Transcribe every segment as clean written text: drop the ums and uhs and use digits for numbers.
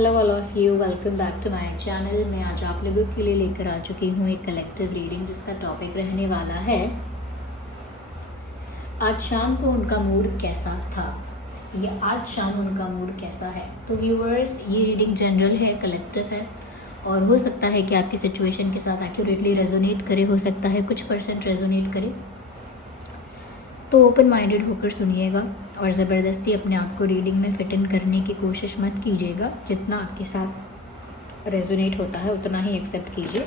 Hello all of you, welcome back to my channel. मैं आज आप लोगों के लिए लेकर आ चुकी हूँ एक कलेक्टिव रीडिंग जिसका टॉपिक रहने वाला है आज शाम को उनका मूड कैसा था, या आज शाम उनका मूड कैसा है। तो व्यूअर्स, ये रीडिंग जनरल है, कलेक्टिव है और हो सकता है कि आपकी सिचुएशन के साथ एक्यूरेटली रेजोनेट करे, हो सकता है कुछ परसेंट रेजोनेट करे। तो ओपन माइंडेड होकर सुनिएगा और ज़बरदस्ती अपने आप को रीडिंग में फिट इन करने की कोशिश मत कीजिएगा। जितना आपके साथ रेजोनेट होता है उतना ही एक्सेप्ट कीजिए।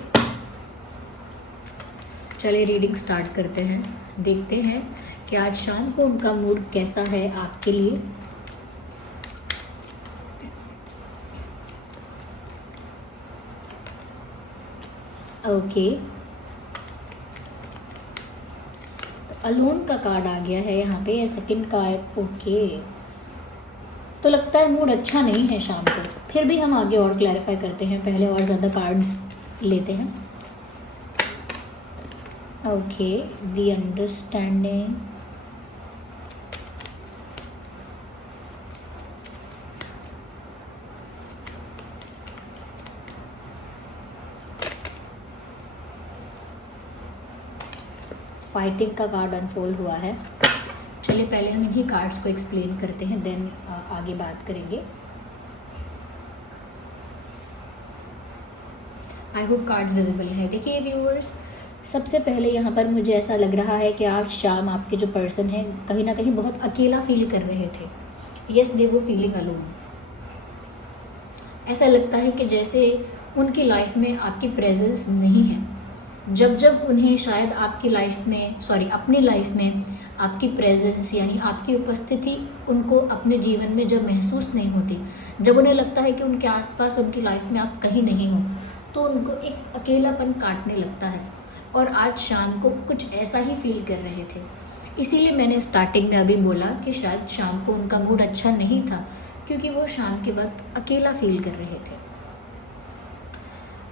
चलिए रीडिंग स्टार्ट करते हैं। देखते हैं कि आज शाम को उनका मूड कैसा है आपके लिए। ओके, अलोन का कार्ड आ गया है यहाँ पे, सेकंड कार्ड। ओके, तो लगता है मूड अच्छा नहीं है शाम को। फिर भी हम आगे और क्लैरिफाई करते हैं, पहले और ज़्यादा कार्ड्स लेते हैं। ओके, द अंडरस्टैंडिंग, फाइटिंग का कार्ड अनफोल्ड हुआ है। चलिए पहले हम इन्हीं कार्ड्स को एक्सप्लेन करते हैं, देन आगे बात करेंगे। आई होप कार्ड्स विजिबल है। देखिए व्यूअर्स, सबसे पहले यहाँ पर मुझे ऐसा लग रहा है कि आज शाम आपके जो पर्सन हैं कहीं ना कहीं बहुत अकेला फील कर रहे थे। यस, दे वो फीलिंग अलोन। ऐसा लगता है कि जैसे उनकी लाइफ में आपकी प्रेजेंस नहीं है। जब जब उन्हें शायद आपकी लाइफ में, अपनी लाइफ में आपकी प्रेजेंस यानी आपकी उपस्थिति उनको अपने जीवन में जब महसूस नहीं होती, जब उन्हें लगता है कि उनके आसपास उनकी लाइफ में आप कहीं नहीं हो, तो उनको एक अकेलापन काटने लगता है। और आज शाम को कुछ ऐसा ही फील कर रहे थे। इसीलिए मैंने स्टार्टिंग में अभी बोला कि शायद शाम को उनका मूड अच्छा नहीं था, क्योंकि वो शाम के वक्त अकेला फील कर रहे थे।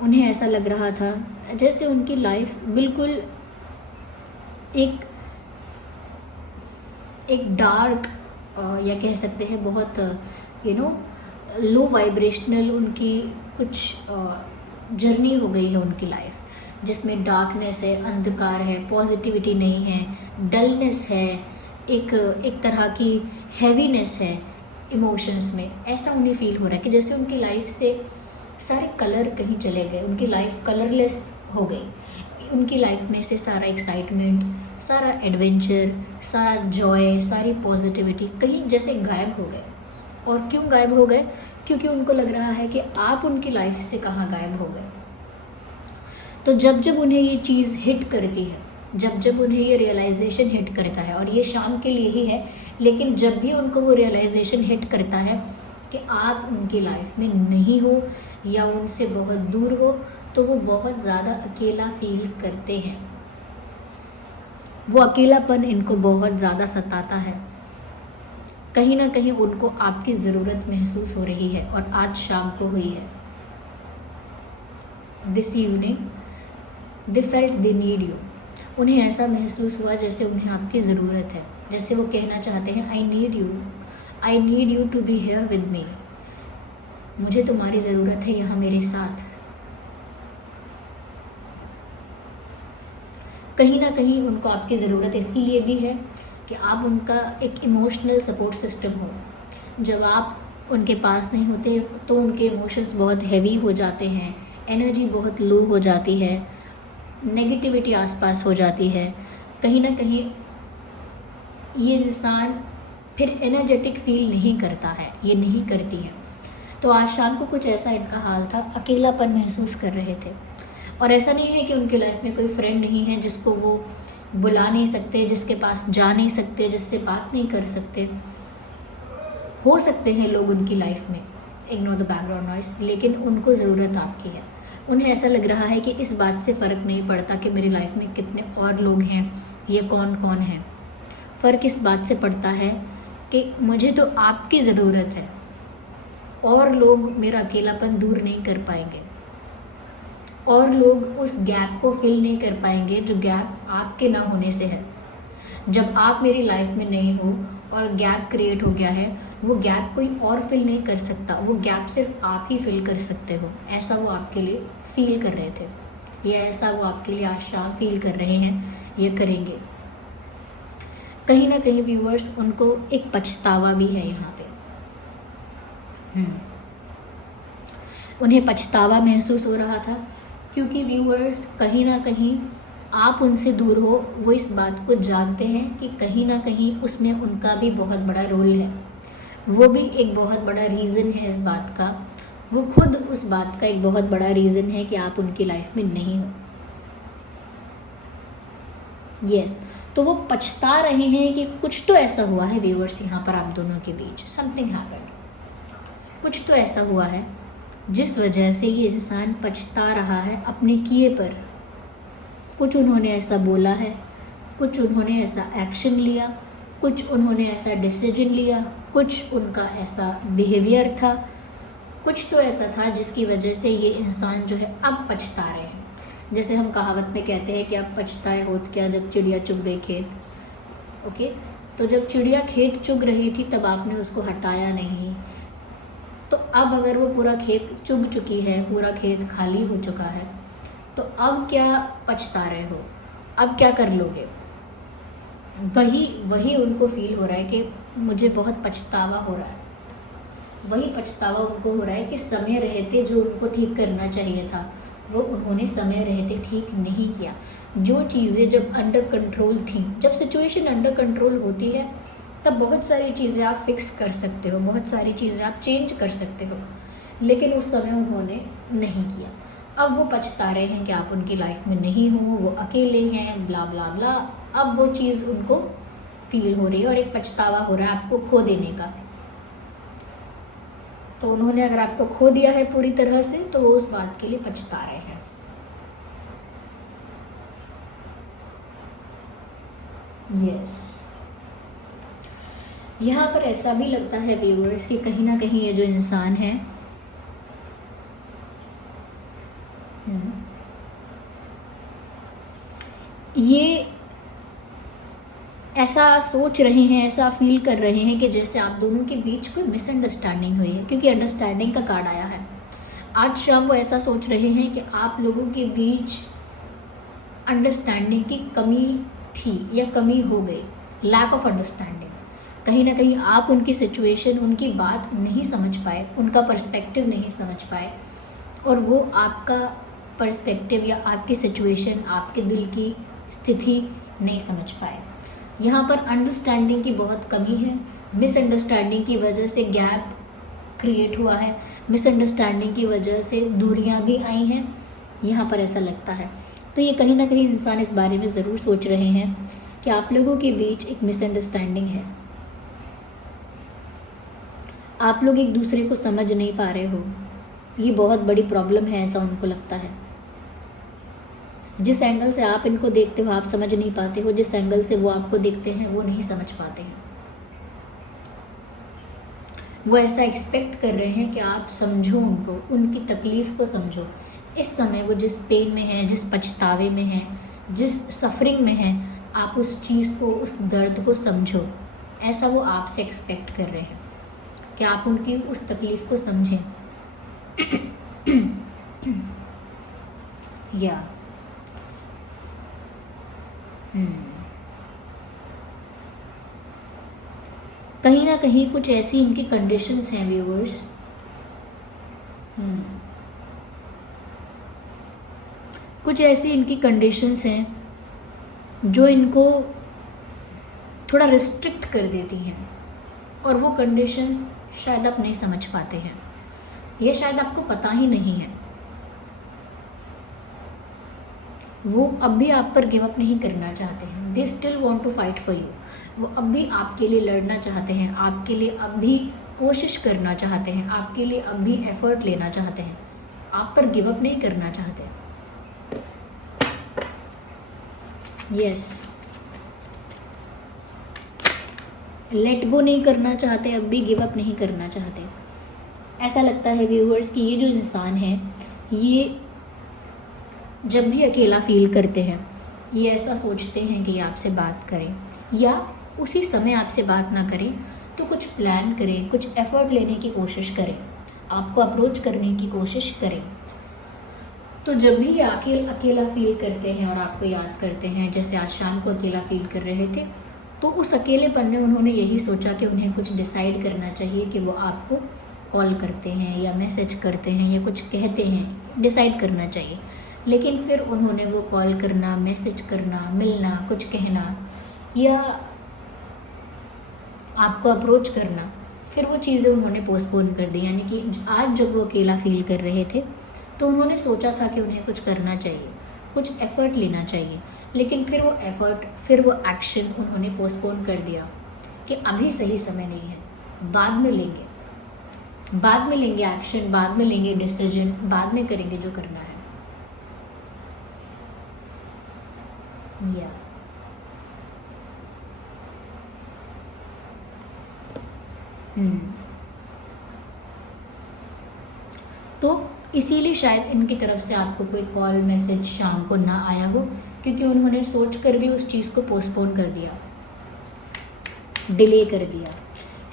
उन्हें ऐसा लग रहा था जैसे उनकी लाइफ बिल्कुल एक डार्क, या कह सकते हैं बहुत लो वाइब्रेशनल उनकी कुछ जर्नी हो गई है उनकी लाइफ, जिसमें डार्कनेस है, अंधकार है, पॉजिटिविटी नहीं है, डलनेस है, एक तरह की हैवीनेस है इमोशंस में। ऐसा उन्हें फील हो रहा है कि जैसे उनकी लाइफ से सारे कलर कहीं चले गए, उनकी लाइफ कलरलेस हो गई। उनकी लाइफ में से सारा एक्साइटमेंट, सारा एडवेंचर, सारा जॉय, सारी पॉजिटिविटी कहीं जैसे गायब हो गए। और क्यों गायब हो गए? क्योंकि उनको लग रहा है कि आप उनकी लाइफ से कहाँ गायब हो गए। तो जब जब उन्हें ये चीज़ हिट करती है, जब जब उन्हें ये रियलाइजेशन हिट करता है, और ये शाम के लिए ही है, लेकिन जब भी उनको वो रियलाइजेशन हिट करता है कि आप उनकी लाइफ में नहीं हो या उनसे बहुत दूर हो, तो वो बहुत ज़्यादा अकेला फील करते हैं। वो अकेलापन इनको बहुत ज़्यादा सताता है। कहीं ना कहीं उनको आपकी ज़रूरत महसूस हो रही है, और आज शाम को हुई है। This evening they felt they need you. उन्हें ऐसा महसूस हुआ जैसे उन्हें आपकी ज़रूरत है, जैसे वो कहना चाहते हैं I need you to be here with me. मुझे तुम्हारी ज़रूरत है यहाँ मेरे साथ। कहीं ना कहीं उनको आपकी ज़रूरत इसीलिए भी है कि आप उनका एक इमोशनल सपोर्ट सिस्टम हो। जब आप उनके पास नहीं होते तो उनके इमोशंस बहुत हैवी हो जाते हैं, एनर्जी बहुत लो हो जाती है, नेगेटिविटी आसपास हो जाती है। कहीं ना कहीं ये इंसान फिर एनर्जेटिक फील नहीं करता है, ये नहीं करती है। तो आज शाम को कुछ ऐसा इनका हाल था, अकेलापन महसूस कर रहे थे। और ऐसा नहीं है कि उनके लाइफ में कोई फ्रेंड नहीं है जिसको वो बुला नहीं सकते, जिसके पास जा नहीं सकते, जिससे बात नहीं कर सकते। हो सकते हैं लोग उनकी लाइफ में, इग्नोर द बैकग्राउंड नॉइस, लेकिन उनको ज़रूरत आपकी है। उन्हें ऐसा लग रहा है कि इस बात से फ़र्क नहीं पड़ता कि मेरी लाइफ में कितने और लोग हैं, ये कौन कौन है। फ़र्क इस बात से पड़ता है कि मुझे तो आपकी ज़रूरत है, और लोग मेरा अकेलापन दूर नहीं कर पाएंगे, और लोग उस गैप को फिल नहीं कर पाएंगे जो गैप आपके ना होने से है। जब आप मेरी लाइफ में नहीं हो और गैप क्रिएट हो गया है, वो गैप कोई और फिल नहीं कर सकता, वो गैप सिर्फ आप ही फिल कर सकते हो, ऐसा वो आपके लिए फील कर रहे थे, या ऐसा वो आपके लिए आज शाम फील कर रहे हैं या करेंगे। कहीं ना कहीं व्यूअर्स उनको एक पछतावा भी है यहाँ पे। उन्हें पछतावा महसूस हो रहा था, क्योंकि व्यूअर्स कहीं ना कहीं आप उनसे दूर हो, वो इस बात को जानते हैं कि कहीं ना कहीं उसमें उनका भी बहुत बड़ा रोल है, वो भी एक बहुत बड़ा रीज़न है इस बात का, वो खुद उस बात का एक बहुत बड़ा रीज़न है कि आप उनकी लाइफ में नहीं हो। यस, तो वो पछता रहे हैं कि कुछ तो ऐसा हुआ है व्यूअर्स यहाँ पर आप दोनों के बीच, समथिंग हैपेंड, कुछ तो ऐसा हुआ है जिस वजह से ये इंसान पछता रहा है अपने किए पर। कुछ उन्होंने ऐसा बोला है, कुछ उन्होंने ऐसा एक्शन लिया, कुछ उन्होंने ऐसा डिसीजन लिया, कुछ उनका ऐसा बिहेवियर था, कुछ तो ऐसा था जिसकी वजह से ये इंसान जो है अब पछता रहे हैं। जैसे हम कहावत में कहते हैं कि अब पछताए होत क्या जब चिड़िया चुग गई खेत। ओके, तो जब चिड़िया खेत चुग रही थी तब आपने उसको हटाया नहीं, तो अब अगर वो पूरा खेत चुग चुकी है, पूरा खेत खाली हो चुका है, तो अब क्या पछता रहे हो, अब क्या कर लोगे? वही उनको फील हो रहा है कि मुझे बहुत पछतावा हो रहा है, वही पछतावा उनको हो रहा है कि समय रहते जो उनको ठीक करना चाहिए था वो उन्होंने समय रहते ठीक नहीं किया। जो चीज़ें जब अंडर कंट्रोल थी, जब सिचुएशन अंडर कंट्रोल होती है तब बहुत सारी चीज़ें आप फिक्स कर सकते हो, बहुत सारी चीज़ें आप चेंज कर सकते हो, लेकिन उस समय उन्होंने नहीं किया। अब वो पछता रहे हैं कि आप उनकी लाइफ में नहीं हो, वो अकेले हैं, ब्ला ब्ला ब्ला। अब वो चीज़ उनको फील हो रही है और एक पछतावा हो रहा है आपको खो देने का। तो उन्होंने अगर आपको खो दिया है पूरी तरह से तो वो उस बात के लिए पछता रहे हैं। यस, यहाँ पर ऐसा भी लगता है व्यूअर्स कि कहीं ना कहीं ये जो इंसान है ये ऐसा सोच रहे हैं, ऐसा फील कर रहे हैं कि जैसे आप दोनों के बीच कोई मिसअंडरस्टैंडिंग हुई है, क्योंकि अंडरस्टैंडिंग का कार्ड आया है। आज शाम वो ऐसा सोच रहे हैं कि आप लोगों के बीच अंडरस्टैंडिंग की कमी थी या कमी हो गई, लैक ऑफ अंडरस्टैंडिंग। कहीं ना कहीं आप उनकी सिचुएशन, उनकी बात नहीं समझ पाए, उनका पर्सपेक्टिव नहीं समझ पाए, और वो आपका पर्सपेक्टिव या आपकी सिचुएशन, आपके दिल की स्थिति नहीं समझ पाए। यहाँ पर अंडरस्टैंडिंग की बहुत कमी है, मिसअंडरस्टैंडिंग की वजह से गैप क्रिएट हुआ है, मिसअंडरस्टैंडिंग की वजह से दूरियाँ भी आई हैं, यहाँ पर ऐसा लगता है। तो ये कहीं ना कहीं इंसान इस बारे में ज़रूर सोच रहे हैं कि आप लोगों के बीच एक मिसअंडरस्टैंडिंग है, आप लोग एक दूसरे को समझ नहीं पा रहे हो, ये बहुत बड़ी प्रॉब्लम है, ऐसा उनको लगता है। जिस एंगल से आप इनको देखते हो आप समझ नहीं पाते हो, जिस एंगल से वो आपको देखते हैं वो नहीं समझ पाते हैं। वो ऐसा एक्सपेक्ट कर रहे हैं कि आप समझो उनको, उनकी तकलीफ़ को समझो। इस समय वो जिस पेन में है, जिस पछतावे में है, जिस सफरिंग में है, आप उस चीज़ को, उस दर्द को समझो। ऐसा वो आपसे एक्सपेक्ट कर रहे हैं कि आप उनकी उस तकलीफ़ को समझें। या कहीं ना कहीं कुछ ऐसी इनकी कंडीशंस हैं व्यूअर्स, कुछ ऐसी इनकी कंडीशंस हैं जो इनको थोड़ा रिस्ट्रिक्ट कर देती हैं, और वो कंडीशंस शायद आप नहीं समझ पाते हैं, ये शायद आपको पता ही नहीं है। वो अब भी आप पर गिव अप नहीं करना चाहते हैं, they still want to fight for you. वो अब भी आपके लिए लड़ना चाहते हैं, आपके लिए अब भी कोशिश करना चाहते हैं, आपके लिए अब भी एफर्ट लेना चाहते हैं, आप पर गिव अप नहीं करना चाहते। यस, लेट गो नहीं करना चाहते, अब भी गिव अप नहीं करना चाहते। ऐसा लगता है व्यूअर्स कि ये जो इंसान है, ये जब भी अकेला फील करते हैं ये ऐसा सोचते हैं कि आपसे बात करें, या उसी समय आपसे बात ना करें तो कुछ प्लान करें, कुछ एफर्ट लेने की कोशिश करें, आपको अप्रोच करने की कोशिश करें। तो जब भी ये अकेला फील करते हैं और आपको याद करते हैं, जैसे आज शाम को अकेला फील कर रहे थे, तो उस अकेलेपन में उन्होंने यही सोचा कि उन्हें कुछ डिसाइड करना चाहिए कि वो आपको कॉल करते हैं या मैसेज करते हैं या कुछ कहते हैं, डिसाइड करना चाहिए। लेकिन फिर उन्होंने वो कॉल करना, मैसेज करना, मिलना, कुछ कहना या आपको अप्रोच करना, फिर वो चीज़ें उन्होंने पोस्टपोन कर दी। यानी कि आज जब वो अकेला फील कर रहे थे तो उन्होंने सोचा था कि उन्हें कुछ करना चाहिए, कुछ एफ़र्ट लेना चाहिए, लेकिन फिर वो एफ़र्ट, फिर वो एक्शन उन्होंने पोस्टपोन कर दिया कि अभी सही समय नहीं है, बाद में लेंगे, बाद में लेंगे एक्शन, बाद में लेंगे डिसीजन, बाद में करेंगे जो करना है। या तो इसीलिए शायद इनकी तरफ से आपको कोई कॉल मैसेज शाम को ना आया हो, क्योंकि उन्होंने सोच कर भी उस चीज़ को पोस्टपोन कर दिया, डिले कर दिया।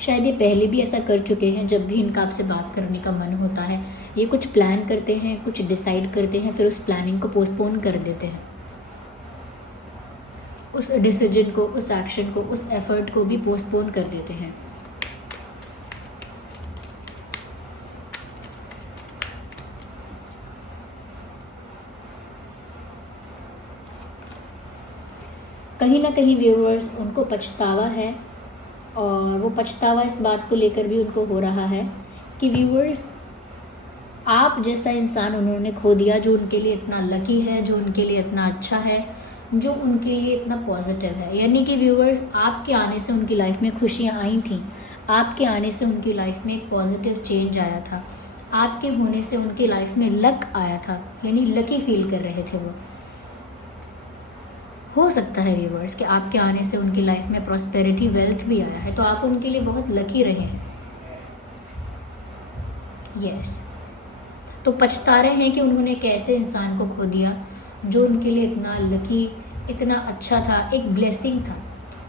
शायद ये पहले भी ऐसा कर चुके हैं, जब भी इनका आपसे बात करने का मन होता है ये कुछ प्लान करते हैं, कुछ डिसाइड करते हैं, फिर उस प्लानिंग को पोस्टपोन कर देते हैं, उस डिसीजन को, उस एक्शन को, उस एफर्ट को भी पोस्टपोन कर देते हैं। कहीं ना कहीं व्यूअर्स उनको पछतावा है, और वो पछतावा इस बात को लेकर भी उनको हो रहा है कि व्यूअर्स आप जैसा इंसान उन्होंने खो दिया, जो उनके लिए इतना लकी है, जो उनके लिए इतना अच्छा है, जो उनके लिए इतना पॉजिटिव है। यानी कि व्यूअर्स आपके आने से उनकी लाइफ में खुशियाँ आई थी, आपके आने से उनकी लाइफ में एक पॉजिटिव चेंज आया था, आपके होने से उनकी लाइफ में लक आया था, यानी लकी फील कर रहे थे वो। हो सकता है व्यूवर्स कि आपके आने से उनकी लाइफ में प्रॉस्पेरिटी, वेल्थ भी आया है, तो आप उनके लिए बहुत लकी रहे हैं। यस, तो पछता रहे हैं कि उन्होंने कैसे इंसान को खो दिया जो उनके लिए इतना लकी, इतना अच्छा था, एक ब्लेसिंग था।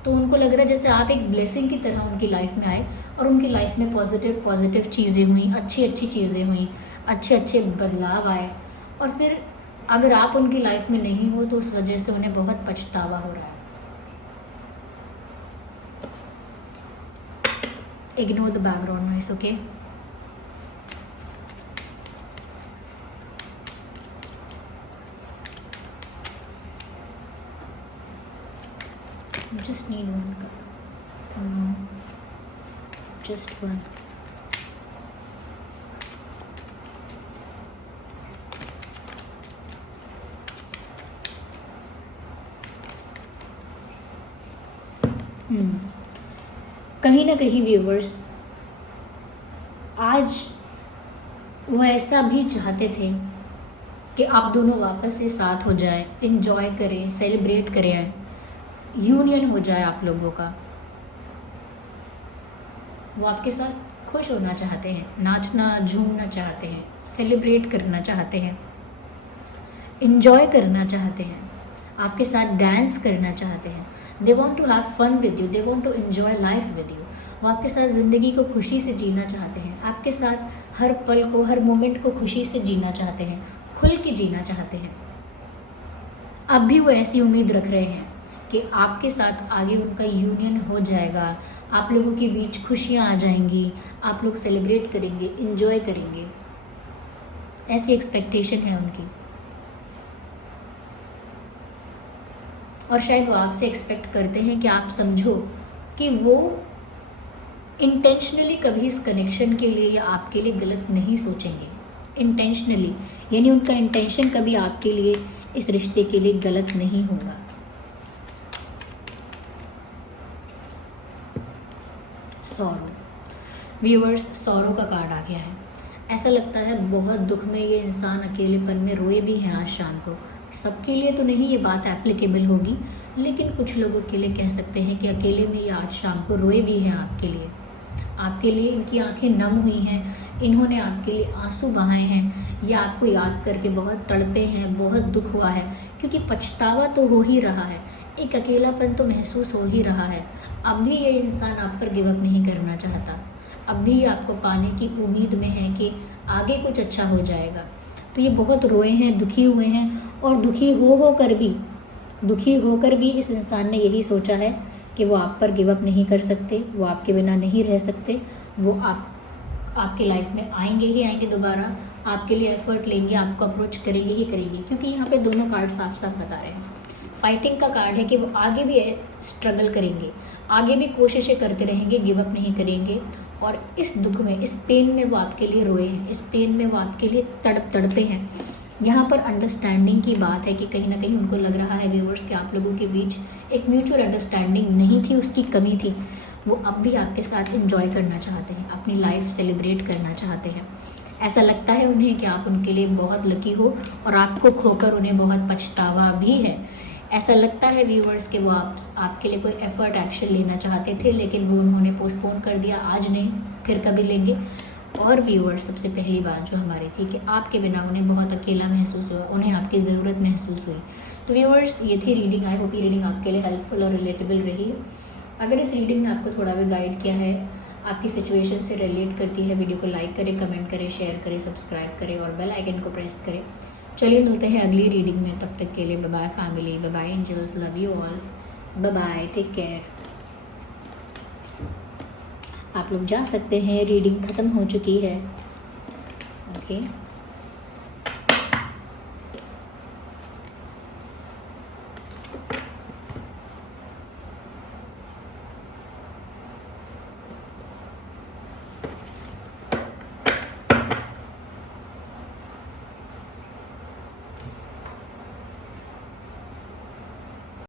तो उनको लग रहा है जैसे आप एक ब्लेसिंग की तरह उनकी लाइफ में आए और उनकी लाइफ में पॉजिटिव चीज़ें हुई, अच्छी चीज़ें हुई, अच्छे बदलाव आए, और फिर अगर आप उनकी लाइफ में नहीं हो तो उस वजह से उन्हें बहुत पछतावा हो रहा है। Ignore the background noise, okay. Just need one cup. No, just one. कहीं ना कहीं व्यूवर्स आज वो ऐसा भी चाहते थे कि आप दोनों वापस से साथ हो जाएं, एंजॉय करें, सेलिब्रेट करें, यूनियन हो जाए आप लोगों का। वो आपके साथ खुश होना चाहते हैं, नाचना झूमना चाहते हैं, सेलिब्रेट करना चाहते हैं, एंजॉय करना चाहते हैं, आपके साथ डांस करना चाहते हैं। They want to have fun with you, they want to enjoy life with you. वो आपके साथ ज़िंदगी को खुशी से जीना चाहते हैं, आपके साथ हर पल को, हर मोमेंट को खुशी से जीना चाहते हैं, खुल के जीना चाहते हैं। अब भी वो ऐसी उम्मीद रख रहे हैं कि आपके साथ आगे उनका यूनियन हो जाएगा, आप लोगों के बीच खुशियाँ आ जाएंगी, आप लोग सेलिब्रेट करेंगे, एंजॉय करेंगे। ऐसी एक्सपेक्टेशन है उनकी, और शायद वो आपसे एक्सपेक्ट करते हैं कि आप समझो कि वो इंटेंशनली कभी इस कनेक्शन के लिए या आपके लिए गलत नहीं सोचेंगे। इंटेंशनली यानी उनका इंटेंशन कभी आपके लिए, इस रिश्ते के लिए गलत नहीं होगा। सॉरो, व्यूअर्स सॉरो का कार्ड आ गया है। ऐसा लगता है बहुत दुख में ये इंसान अकेलेपन में रोए भी हैं आज शाम को। सबके लिए तो नहीं ये बात एप्लीकेबल होगी, लेकिन कुछ लोगों के लिए कह सकते हैं कि अकेले में ये आज शाम को रोए भी हैं आपके लिए। आपके लिए इनकी आंखें नम हुई हैं, इन्होंने आपके लिए आंसू बहाए हैं, या आपको याद करके बहुत तड़पे हैं, बहुत दुख हुआ है, क्योंकि पछतावा तो हो ही रहा है। एक अकेलापन तो महसूस हो ही रहा है। अब भी ये इंसान आप पर गिव अप नहीं करना चाहता, अब भी आपको पाने की उम्मीद में है कि आगे कुछ अच्छा हो जाएगा। तो ये बहुत रोए हैं, दुखी हुए हैं, और दुखी होकर भी इस इंसान ने यही सोचा है कि वो आप पर गिव अप नहीं कर सकते, वो आपके बिना नहीं रह सकते, वो आपके लाइफ में आएंगे ही आएंगे दोबारा, आपके लिए एफर्ट लेंगे, आपको अप्रोच करेंगे ही करेंगे। क्योंकि यहाँ पे दोनों कार्ड साफ साफ बता रहे हैं। फाइटिंग का कार्ड है कि वो आगे भी स्ट्रगल करेंगे, आगे भी कोशिशें करते रहेंगे, गिव अप नहीं करेंगे। और इस दुख में, इस पेन में वो आपके लिए रोए हैं, इस पेन में वो आपके लिए तड़पे हैं। यहाँ पर अंडरस्टैंडिंग की बात है कि कहीं ना कहीं उनको लग रहा है व्यूअर्स कि आप लोगों के बीच एक म्यूचुअल अंडरस्टैंडिंग नहीं थी, उसकी कमी थी। वो अब भी आपके साथ एंजॉय करना चाहते हैं, अपनी लाइफ सेलिब्रेट करना चाहते हैं। ऐसा लगता है उन्हें कि आप उनके लिए बहुत लकी हो, और आपको खोकर उन्हें बहुत पछतावा भी है। ऐसा लगता है व्यूअर्स कि वो आपके लिए कोई एफर्ट एक्शन लेना चाहते थे, लेकिन वो उन्होंने पोस्टपोन कर दिया, आज नहीं फिर कभी लेंगे। और व्यूअर्स, सबसे पहली बात जो हमारी थी कि आपके बिना उन्हें बहुत अकेला महसूस हुआ, उन्हें आपकी ज़रूरत महसूस हुई। तो व्यूअर्स, ये थी रीडिंग। आई होप ये रीडिंग आपके लिए हेल्पफुल और रिलेटेबल रही है। अगर इस रीडिंग ने आपको थोड़ा भी गाइड किया है, आपकी सिचुएशन से रिलेट करती है, वीडियो को लाइक करें, कमेंट करें, शेयर करें, सब्सक्राइब करें और बेल आइकन को प्रेस करें। चलिए मिलते हैं अगली रीडिंग में, तब तक के लिए bye bye family, bye bye angels, love you all, bye bye, take care. आप लोग जा सकते हैं, रीडिंग ख़त्म हो चुकी है। ओके।